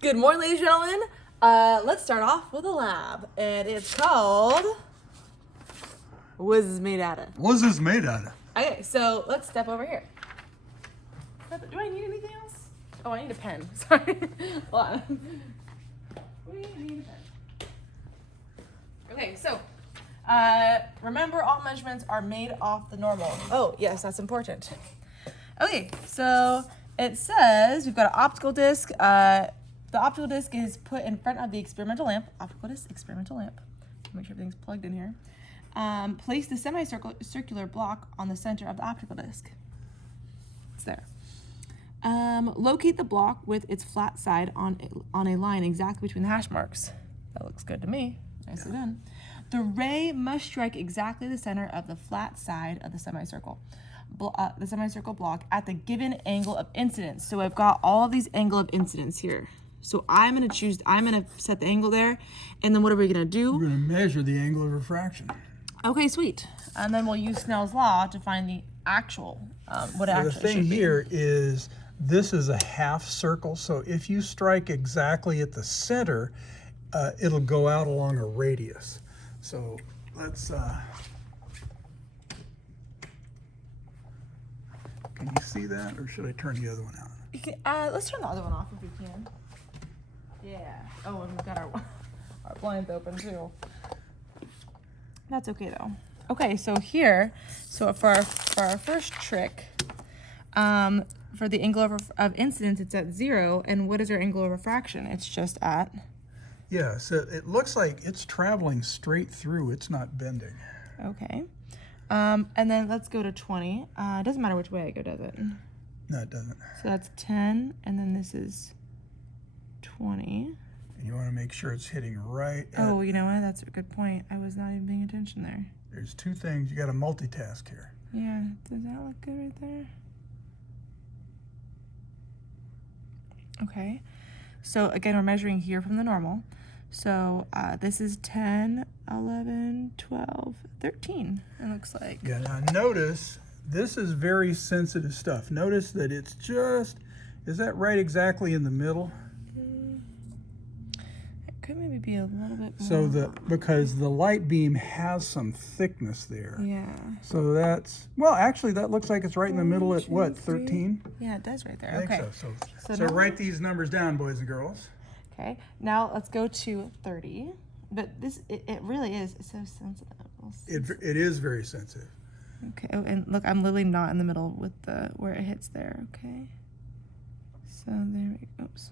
Good morning, ladies and gentlemen. Let's start off with a lab, and it's called What is this made out of? What's this made out of? Okay, so let's step over here. Do I need anything else? Oh, I need a pen. Sorry. Hold on. We need a pen. Okay, so remember, all measurements are made off the normal. Oh, yes, that's important. Okay, so it says we've got an optical disc. The optical disc is put in front of the experimental lamp. Optical disc, experimental lamp. Make sure everything's plugged in here. Place the semicircular block on the center of the optical disc. It's there. Locate the block with its flat side on a line exactly between the hash marks. That looks good to me. Nicely done. The ray must strike exactly the center of the flat side of the semicircle block at the given angle of incidence. So I've got all of these angle of incidence here. So I'm going to set the angle there, and then what are we going to do? We're going to measure the angle of refraction. Okay, sweet. And then we'll use Snell's law to find the actual, what it actually should be. The thing here is, this is a half circle, so if you strike exactly at the center, it'll go out along a radius. So let's, can you see that, or should I turn the other one out? You can, let's turn the other one off if we can. Yeah. Oh, and we've got our blinds open too. That's okay though. Okay, so here, for our first trick, for the angle of incidence, it's at 0, and what is our angle of refraction? It's just at. Yeah, so it looks like it's traveling straight through. It's not bending. Okay. And then let's go to 20. It doesn't matter which way I go, does it? No, it doesn't. So that's 10, and then this is 20. And you want to make sure it's hitting right at, oh, you know what? That's a good point. I was not even paying attention there. There's two things. You got to multitask here. Yeah. Does that look good right there? Okay. So again, we're measuring here from the normal. So this is 10, 11, 12, 13, it looks like. Yeah, now notice, this is very sensitive stuff. Notice that it's just, is that right exactly in the middle? It could maybe be a little bit more. So because the light beam has some thickness there. Yeah. So that's, well, actually that looks like it's right in the middle at what, 13? Yeah, it does right there. I Okay. think so. So write these numbers down, boys and girls. Okay, now let's go to 30. But this, it really is, it's so sensitive. It is very sensitive. Okay, oh, and look, I'm literally not in the middle with where it hits there, okay? So there we go, oops.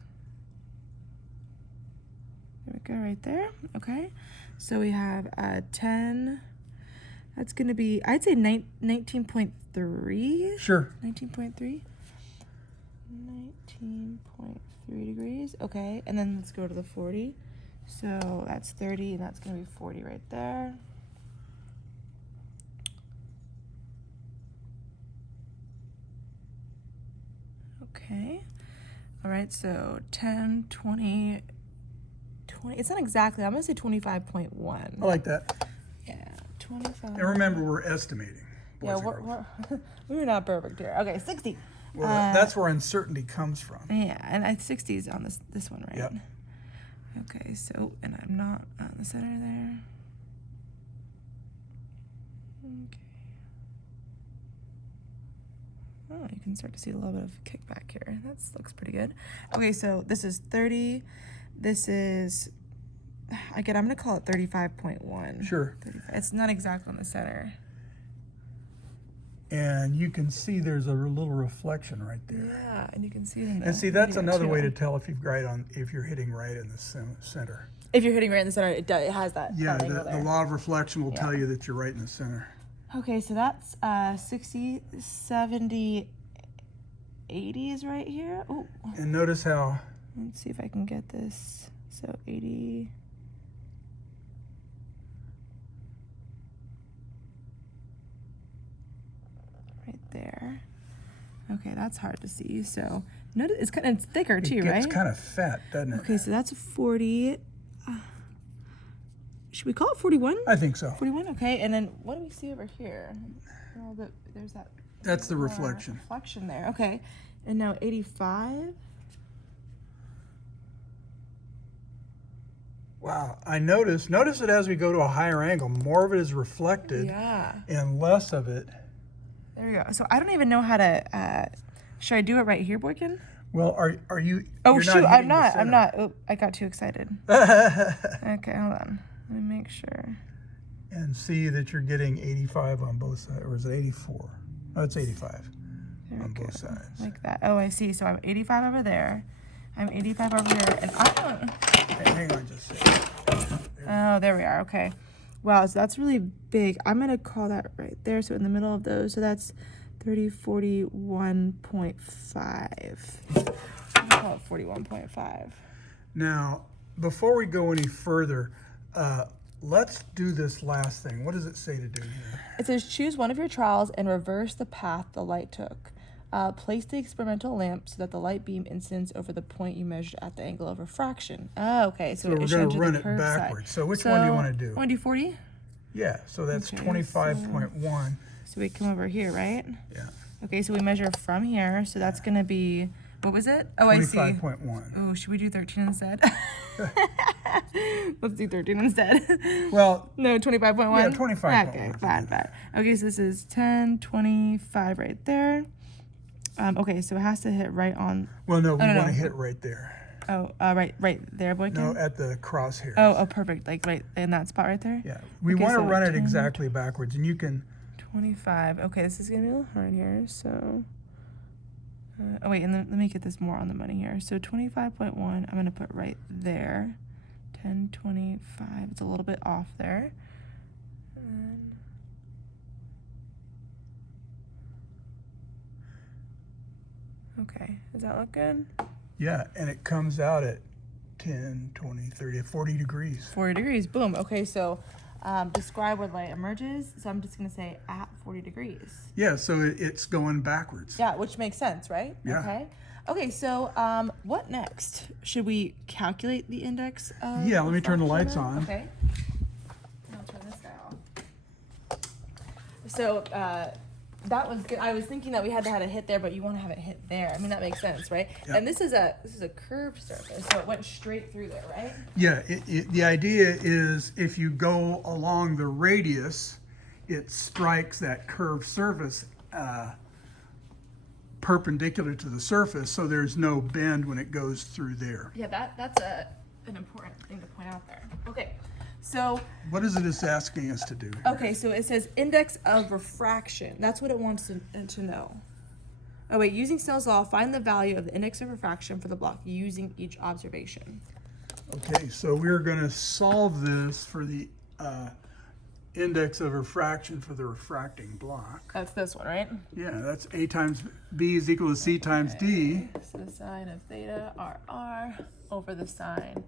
There we go, right there, okay? So we have 10, that's gonna be, I'd say 19.3? Sure. 19.3? 19.3 degrees, okay, and then let's go to the 40. So that's 30, and that's gonna be 40 right there. Okay, all right, so 10, 20, it's not exactly, I'm gonna say 25.1. I like that. Yeah, 25. And remember, we're estimating. Yeah, we're not perfect here. Okay, 60. Well, that's where uncertainty comes from. Yeah, and 60 is on this one, right? Yep. Okay, so, and I'm not on the center there. Okay. Oh, you can start to see a little bit of kickback here. That looks pretty good. Okay, so this is 30. This is, again, I'm going to call it 35.1. Sure. 35. It's not exactly on the center. And you can see there's a little reflection right there. Yeah, and you can see it in the And see, that's video another too. way to tell if you're hitting right in the center. If you're hitting right in the center, it has that. Yeah, that angle the there. law of reflection will tell you that you're right in the center. Okay, so that's 60, 70, 80 is right here. Oh, And notice how, let's see if I can get this. So 80. Right there. Okay, that's hard to see. So notice it's thicker too, right? it's kind of fat, doesn't it? Okay, so that's 40. Should we call it 41? I think so. 41, okay. And then what do we see over here? Well, there's that. That's the reflection. Reflection there, okay. And now 85. Wow, I notice that as we go to a higher angle, more of it is reflected Yeah. and less of it. There you go. So I don't even know how to, should I do it right here, Boykin? Well, are you? Oh, you're shoot, not I'm hitting the not. I'm center. not. Oh, I got too excited. Okay, hold on. Let me make sure. And see that you're getting 85 on both sides, or is it 84? Oh, it's 85 There on we both go. sides. Like that. Oh, I see. So I'm 85 over there. I'm 85 over here. And I don't... Hang on just a second. Oh, there we are. Okay. Wow, so that's really big. I'm going to call that right there. So in the middle of those. So that's 30, 41.5. I'm going to call it 41.5. Now, before we go any further, let's do this last thing. What does it say to do here? It says choose one of your trials and reverse the path the light took. Place the experimental lamp so that the light beam incidents over the point you measured at the angle of refraction. Oh, okay. So we're it going showed to you run the it curved side. backwards. So which one do you want to do? Want to do 40? Yeah, so that's Okay, 25.1. So we come over here, right? Yeah. Okay, so we measure from here. So that's going to be, what was it? Oh, I see. 25.1. Oh, should we do 13 instead? Let's do 13 instead. Well, No, 25.1? yeah, 25.1. Okay, bad. Okay, so this is 10, 25 right there. Okay, so it has to hit right on. well, no, we no, want no. to hit right there. Oh, right there, Boykin. No, at the crosshairs. Oh, perfect. Like right in that spot right there. Yeah, we Okay, want to so run it 10, exactly backwards, and you can. 25. Okay, this is gonna be a little hard here. So. Oh wait, and let me get this more on the money here. So 25.1, I'm gonna put right there. 10, 25. It's a little bit off there. And okay, does that look good? Yeah, and it comes out at 10, 20, 30, 40 degrees. 40 degrees. Boom. Okay, so describe where light emerges. So I'm just gonna say at 40 degrees. Yeah, so it's going backwards. Yeah, which makes sense, right? Yeah. Okay. Okay, so what next? Should we calculate the index of Yeah, let me turn the lights refraction? on. Okay. I'll turn this guy off. So that was good. I was thinking that we had to have it hit there, but you want to have it hit there. I mean, that makes sense, right? Yeah. And this is a curved surface, so it went straight through there, right? Yeah, the idea is if you go along the radius, it strikes that curved surface perpendicular to the surface, so there's no bend when it goes through there. Yeah, that's an important thing to point out there. Okay, so What is it it's asking us to do? okay, so it says index of refraction. That's what it wants to know. Oh wait, using Snell's law, find the value of the index of refraction for the block using each observation. Okay, so we're going to solve this for the index of refraction for the refracting block. That's this one, right? Yeah, that's A times B is equal to C times D. So the sine of theta RR over the sine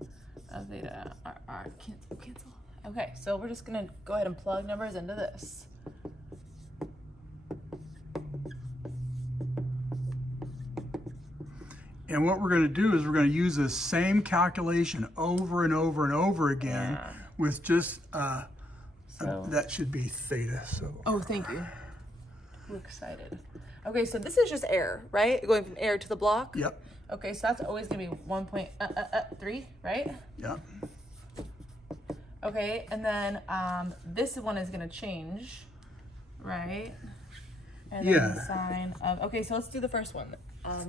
of theta RR. Cancel. Okay, so we're just gonna go ahead and plug numbers into this. And what we're going to do is we're going to use the same calculation over and over and over again Yeah. with just, So- that should be theta. So Oh, thank you. I'm excited. Okay, so this is just air, right? Going from air to the block? Yep, Okay, so that's always gonna be 1.3, right? yep. Okay, and then this one is gonna change, right? And then the Yeah. sine of, okay, so let's do the first one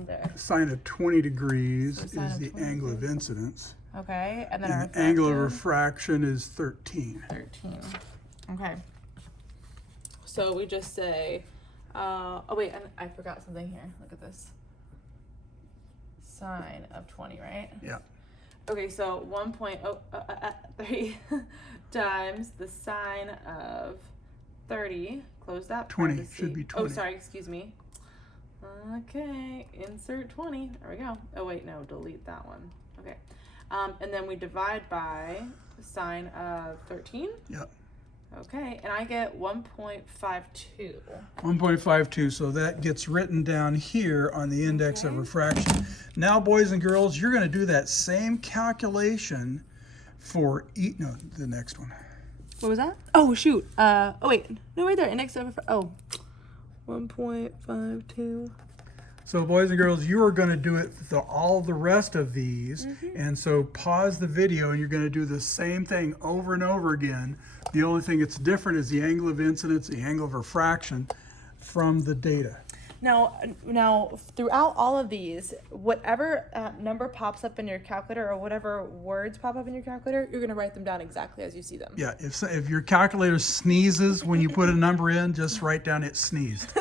there. Sine of 20 degrees So sine is of the 20 angle of incidence. Okay, and then our And the angle of refractive, refraction is 13. 13. Okay. So we just say, oh wait, and I forgot something here. Look at this. Sine of 20, right? Yeah. Okay, so 1.03 times the sine of 30. Close that. 20, parenthesis. should be 20. Oh, sorry, excuse me. Okay, insert 20. There we go. Oh wait, no, delete that one. Okay. And then we divide by the sine of 13. Yep. Okay, and I get 1.52. 1.52, so that gets written down here on the index of Okay. refraction. Now, boys and girls, you're going to do that same calculation for the next one. What was that? Oh, shoot. Oh, wait. No, right there. Index of, 1.52. So boys and girls, you are going to do it for all the rest of these. And so pause the video and you're going to do the same thing over and over again. The only thing that's different is the angle of incidence, the angle of refraction from the data. Now, throughout all of these, whatever number pops up in your calculator or whatever words pop up in your calculator, you're going to write them down exactly as you see them. Yeah, if your calculator sneezes when you put a number in, just write down it sneezed.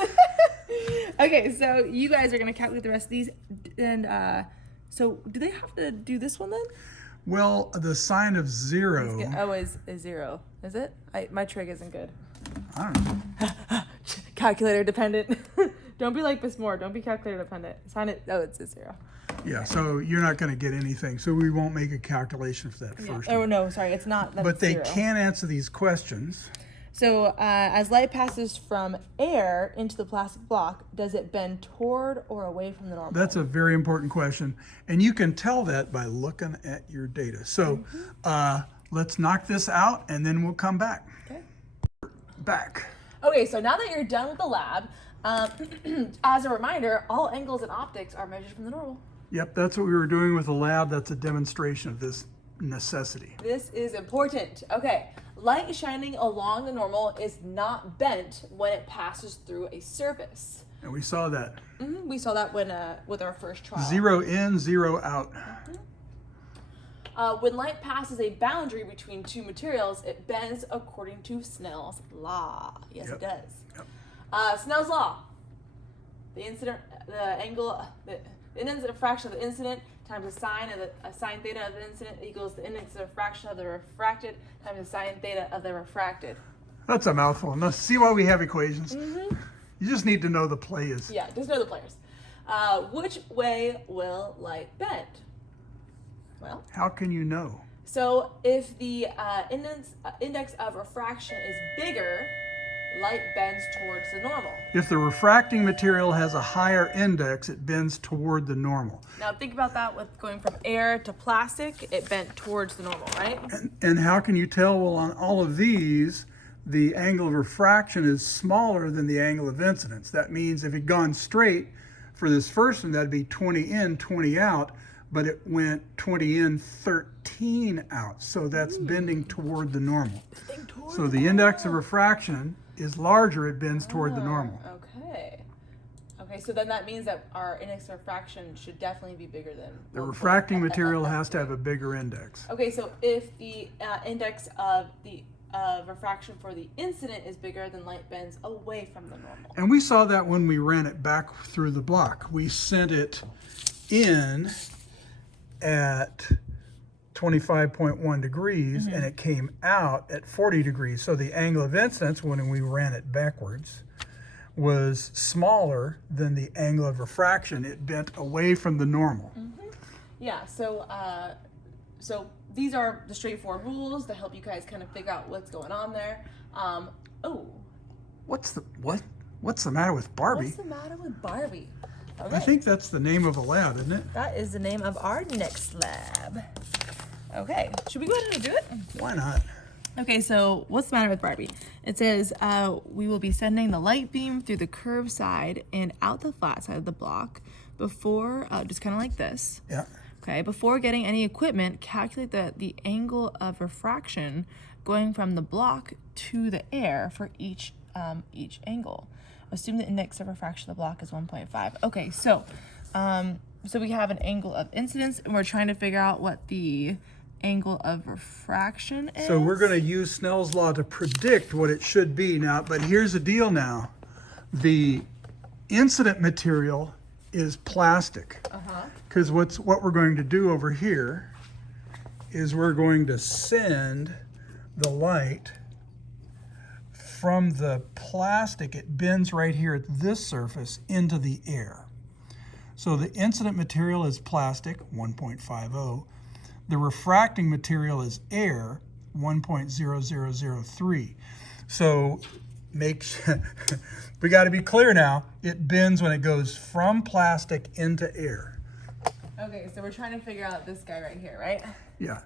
Okay, so you guys are going to calculate the rest of these. And so do they have to do this one then? Well, the sign of zero. Is zero. Is it? My trig isn't good. I don't know. Calculator dependent. Don't be like Miss Moore. Don't be calculator dependent. Sign it. Oh, it's a zero. Yeah, so you're not going to get anything. So we won't make a calculation for that first one. Oh, no, sorry. It's not. But they zero. can answer these questions. So as light passes from air into the plastic block, does it bend toward or away from the normal? That's a very important question. And you can tell that by looking at your data. So let's knock this out and then we'll come back. Okay. Back. Okay, so now that you're done with the lab, as a reminder, all angles in optics are measured from the normal. Yep, that's what we were doing with the lab. That's a demonstration of this necessity. This is important. Okay, light shining along the normal is not bent when it passes through a surface. And we saw that. We saw that when with our first trial. Zero in, zero out. When light passes a boundary between two materials, it bends according to Snell's law. Yes, it does. Yep. Snell's law. The incident fraction of the incident times the sine theta of the incident equals the index of fraction of the refracted times the sine theta of the refracted. That's a mouthful. Now, see why we have equations? You just need to know the players. Yeah, just know the players. Which way will light bend? Well, how can you know? So if the index of refraction is bigger, light bends towards the normal. If the refracting material has a higher index, it bends toward the normal. Now think about that with going from air to plastic, it bent towards the normal, right? And how can you tell? Well, on all of these, the angle of refraction is smaller than the angle of incidence. That means if it had gone straight for this first one, that'd be 20 in, 20 out. But it went 20 in, 13 out. So that's bending toward the normal. So the index of refraction is larger, it bends toward the normal. Okay, so then that means that our index of refraction should definitely be bigger than... The refracting material has to have a bigger index. Okay, so if the index of the refraction for the incident is bigger, then light bends away from the normal. And we saw that when we ran it back through the block. We sent it in at 25.1 degrees and it came out at 40 degrees. So the angle of incidence when we ran it backwards was smaller than the angle of refraction. It bent away from the normal. Yeah, so these are the straightforward rules to help you guys kind of figure out what's going on there. What's the matter with Barbie? What's the matter with Barbie? Okay. I think that's the name of a lab, isn't it? That is the name of our next lab. Okay, should we go ahead and do it? Why not? Okay, so what's the matter with Barbie? It says we will be sending the light beam through the curved side and out the flat side of the block before, just kind of like this. Yeah. Okay, before getting any equipment, calculate the angle of refraction going from the block to the air for each angle. Assume the index of refraction of the block is 1.5. Okay, so we have an angle of incidence, and we're trying to figure out what the angle of refraction is. So we're going to use Snell's law to predict what it should be now. But here's the deal now. The incident material is plastic. Because what we're going to do over here is we're going to send the light from the plastic, it bends right here at this surface into the air. So the incident material is plastic, 1.50. The refracting material is air, 1.0003. So we got to be clear now, it bends when it goes from plastic into air. Okay, so we're trying to figure out this guy right here, right? Yeah.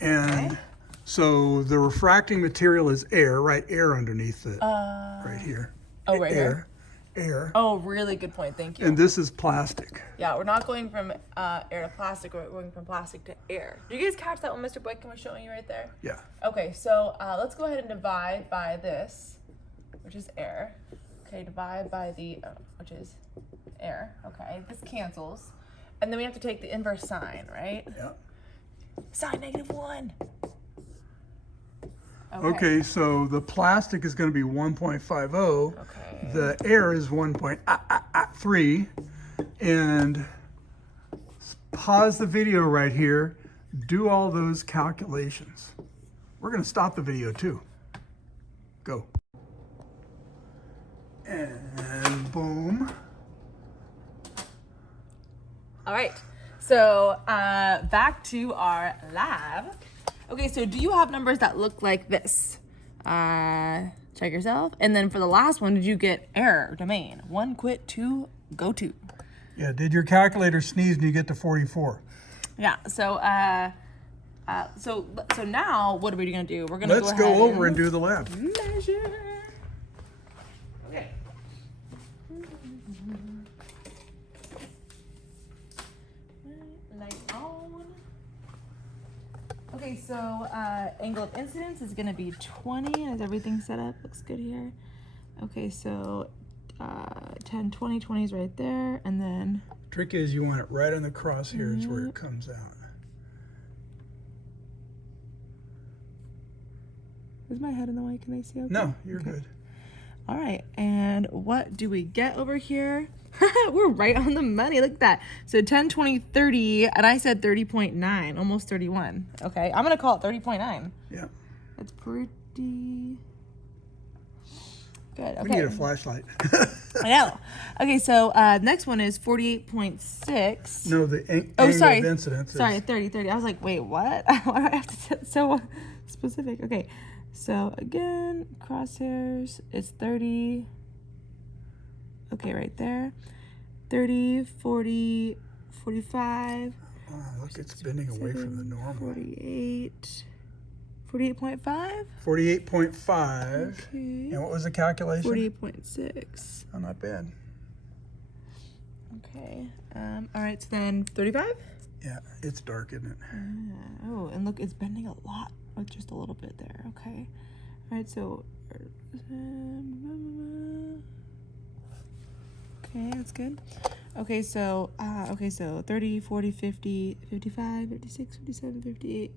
And so the refracting material is air, right? Air underneath it, right here. Oh, right air. here. air. Oh, really good point. Thank you. And this is plastic. Yeah, we're not going from air to plastic. We're going from plastic to air. Do you guys catch that when Mr. Boykin was showing you right there? Yeah. Okay, so let's go ahead and divide by this, which is air. Okay, divide by the, which is air. Okay, this cancels. And then we have to take the inverse sign, right? Yeah. Sine -1. Okay, so the plastic is going to be 1.50. Okay. The air is 1.3. And pause the video right here. Do all those calculations. We're going to stop the video too. Go. And boom. All right, so back to our lab. Okay, so do you have numbers that look like this? Check yourself. And then for the last one, did you get error domain? 1, quit, 2, go to. Yeah, did your calculator sneeze and you get to 44? Yeah, so so now what are we gonna do? We're gonna Let's go go over and do the lab. measure. Okay. Light on. Okay, so angle of incidence is gonna be 20. Is everything set up? Looks good here. Okay, so 10, 20, 20 is right there, and then Trick is you want it right on the crosshairs where it comes out. is my head in the way? Can I see? Okay? No, you're good. All right, and what do we get over here? We're right on the money. Look at that. So 10, 20, 30, and I said 30.9, almost 31. Okay, I'm gonna call it 30.9. Yeah. That's pretty good. Okay. We need a flashlight. I know. Okay, so next one is 48.6. No, the Oh, angle sorry. of incidence Sorry, is 30. I was like, wait, what? Why do I have to set so specific? Okay, so again, crosshairs, it's 30. Okay, right there. 30, 40, 45. oh, look, it's bending away from the normal. 48. 48.5? 48.5. Okay. And what was the calculation? 48.6. Oh, not bad. Okay. All right, so then 35? Yeah, it's dark, isn't it? Oh, and look, it's bending a lot, like just a little bit there. Okay. All right, so. Okay, that's good. Okay, so 30, 40, 50, 55, 56, 57, 58.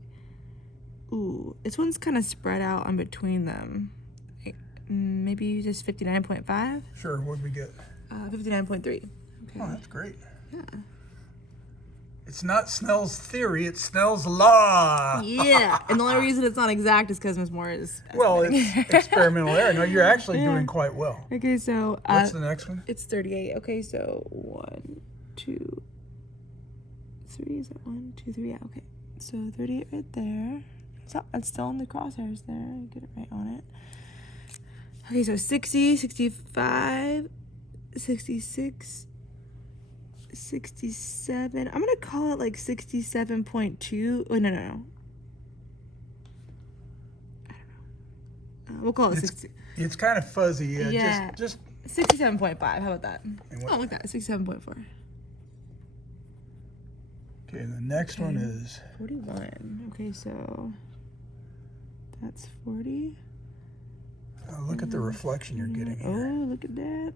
Ooh, this one's kind of spread out on between them. Maybe just 59.5? Sure, what'd we get? 59.3. Okay. Oh, that's great. Yeah. It's not Snell's theory, it's Snell's law. Yeah, and the only reason it's not exact is because Ms. Moore is Well, estimating. it's experimental error. No, you're actually doing quite well. Okay, so What's the next one? it's 38. Okay, so 1, 2, 3. Is that 1, 2, 3? Yeah. Okay, so 38 right there. So it's still in the crosshairs there. Get it right on it. Okay, so 60, 65, 66, 67. I'm gonna call it like 67.2. Oh, no. I don't know. We'll call it 60. It's kind of fuzzy. Yeah. Yeah. Just 67.5. How about that? what- Oh, look at that. 67.4. okay, the next one is 41. Okay, so that's 40. look at the reflection you're getting here. Oh, look at that.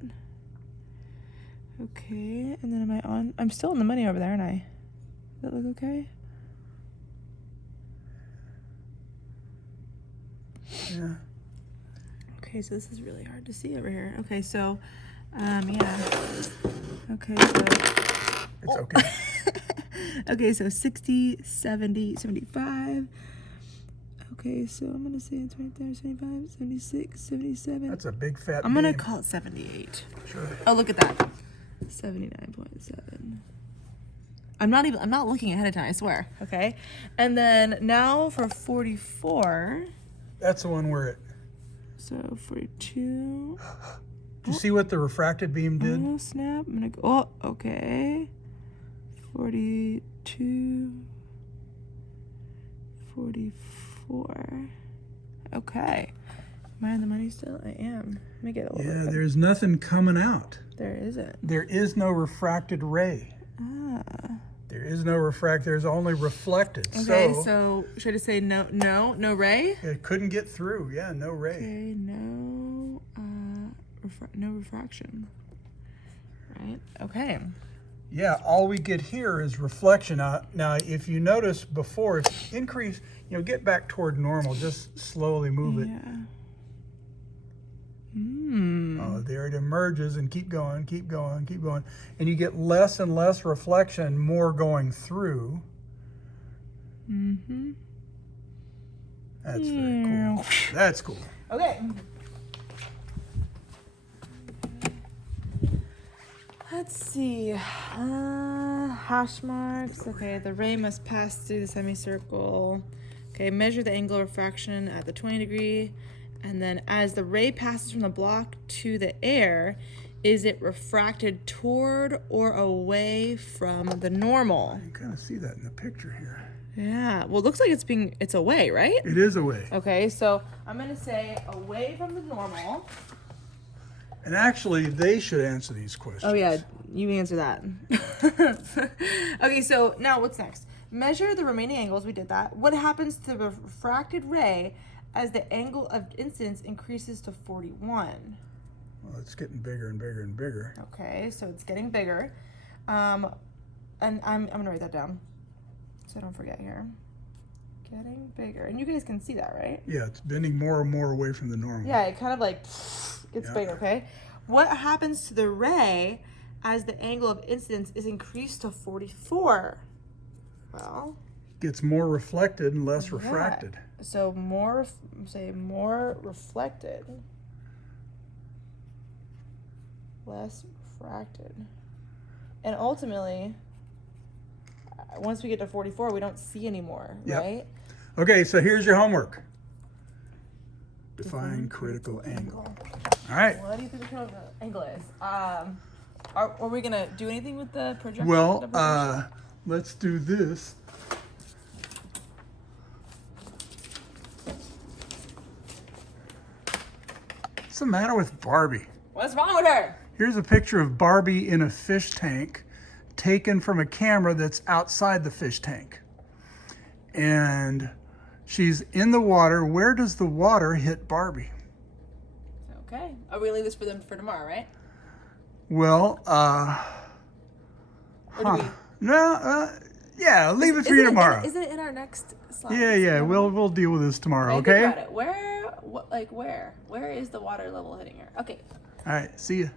Okay, and then am I on? I'm still in the money over there, aren't I? Does that look okay? Yeah. Okay, so this is really hard to see over here. Okay, so, yeah. Okay, so. It's okay. Okay, so 60, 70, 75. Okay, so I'm going to say it's right there. 75, 76, 77. That's a big fat I'm going to bean. call it 78. Sure. Oh, look at that. 79.7. I'm not looking ahead of time, I swear. Okay. And then now for 44. That's the one where it. So 42. Do you see what the refracted beam did? Oh, snap. I'm going to go. Oh, okay. 42. 44. Okay. Am I on the money still? I am. Let me get a little Yeah, bit. there's nothing coming out. There isn't. There is no refracted ray. Ah. There is no refract. There's only reflected. Okay, so should I say no ray? It couldn't get through. Yeah, no ray. Okay, no, no refraction. Right. Okay. Yeah, all we get here is reflection. Now, if you notice before, if increase, get back toward normal. Just slowly move it. Yeah. Oh, there it emerges, and keep going, keep going, keep going. And you get less and less reflection, more going through. Mm-hmm. That's very cool. That's cool. Okay. Let's see. Hash marks. Okay, the ray must pass through the semicircle. Okay, measure the angle of refraction at the 20 degree. And then as the ray passes from the block to the air, is it refracted toward or away from the normal? You can kind of see that in the picture here. Yeah. Well, it looks like it's away, right? It is away. Okay, so I'm going to say away from the normal. And actually, they should answer these questions. Oh, yeah. You answer that. Okay, so now what's next? Measure the remaining angles. We did that. What happens to the refracted ray as the angle of incidence increases to 41? Well, it's getting bigger and bigger and bigger. Okay, so it's getting bigger. And I'm going to write that down so I don't forget here. Getting bigger. And you guys can see that, right? Yeah, it's bending more and more away from the normal. Yeah, it kind of like gets bigger, okay? What happens to the ray as the angle of incidence is increased to 44? Well, Gets more reflected and less refracted. So more reflected, less refracted. And ultimately, once we get to 44, we don't see anymore, right? Okay, so here's your homework. Define critical angle. All right. What do you think the critical angle is? Are we gonna do anything with the projection? Well, let's do this. What's the matter with Barbie? What's wrong with her? Here's a picture of Barbie in a fish tank taken from a camera that's outside the fish tank. And she's in the water. Where does the water hit Barbie? Okay. Are we gonna leave this for them for tomorrow, right? Well, Or do we? no, yeah, leave it for you tomorrow. Isn't it in our next slide? Yeah, we'll deal with this tomorrow, Think okay? about it. Where is the water level hitting her? Okay. All right, see ya.